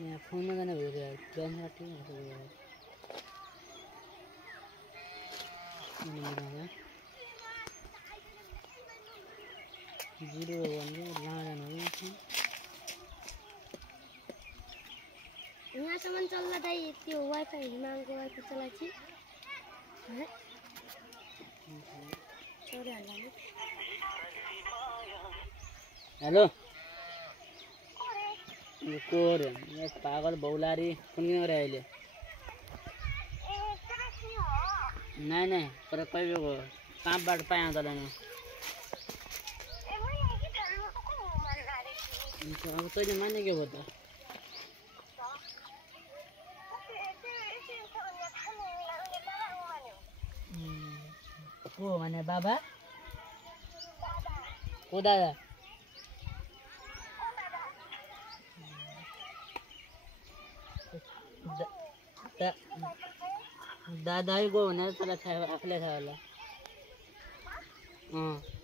यहाँ फोन में जाने बोल रहा है ट्रेन आती है ऐसे बोल रहा है जीरो वन जो लाना नहीं है यहाँ सामान चल रहा है ये वाईफाई हिमांग को वाईफाई चला थी है चोरी हाल नहीं हेलो ये कोर ये पागल बौलारी कौन किन रहा है ले नहीं नहीं पर कोई भी को काम बात पाया तो लेना अब तो जो माने क्या होता को माने बाबा को दादा दादा ही को ना चला था अगले था वाला हाँ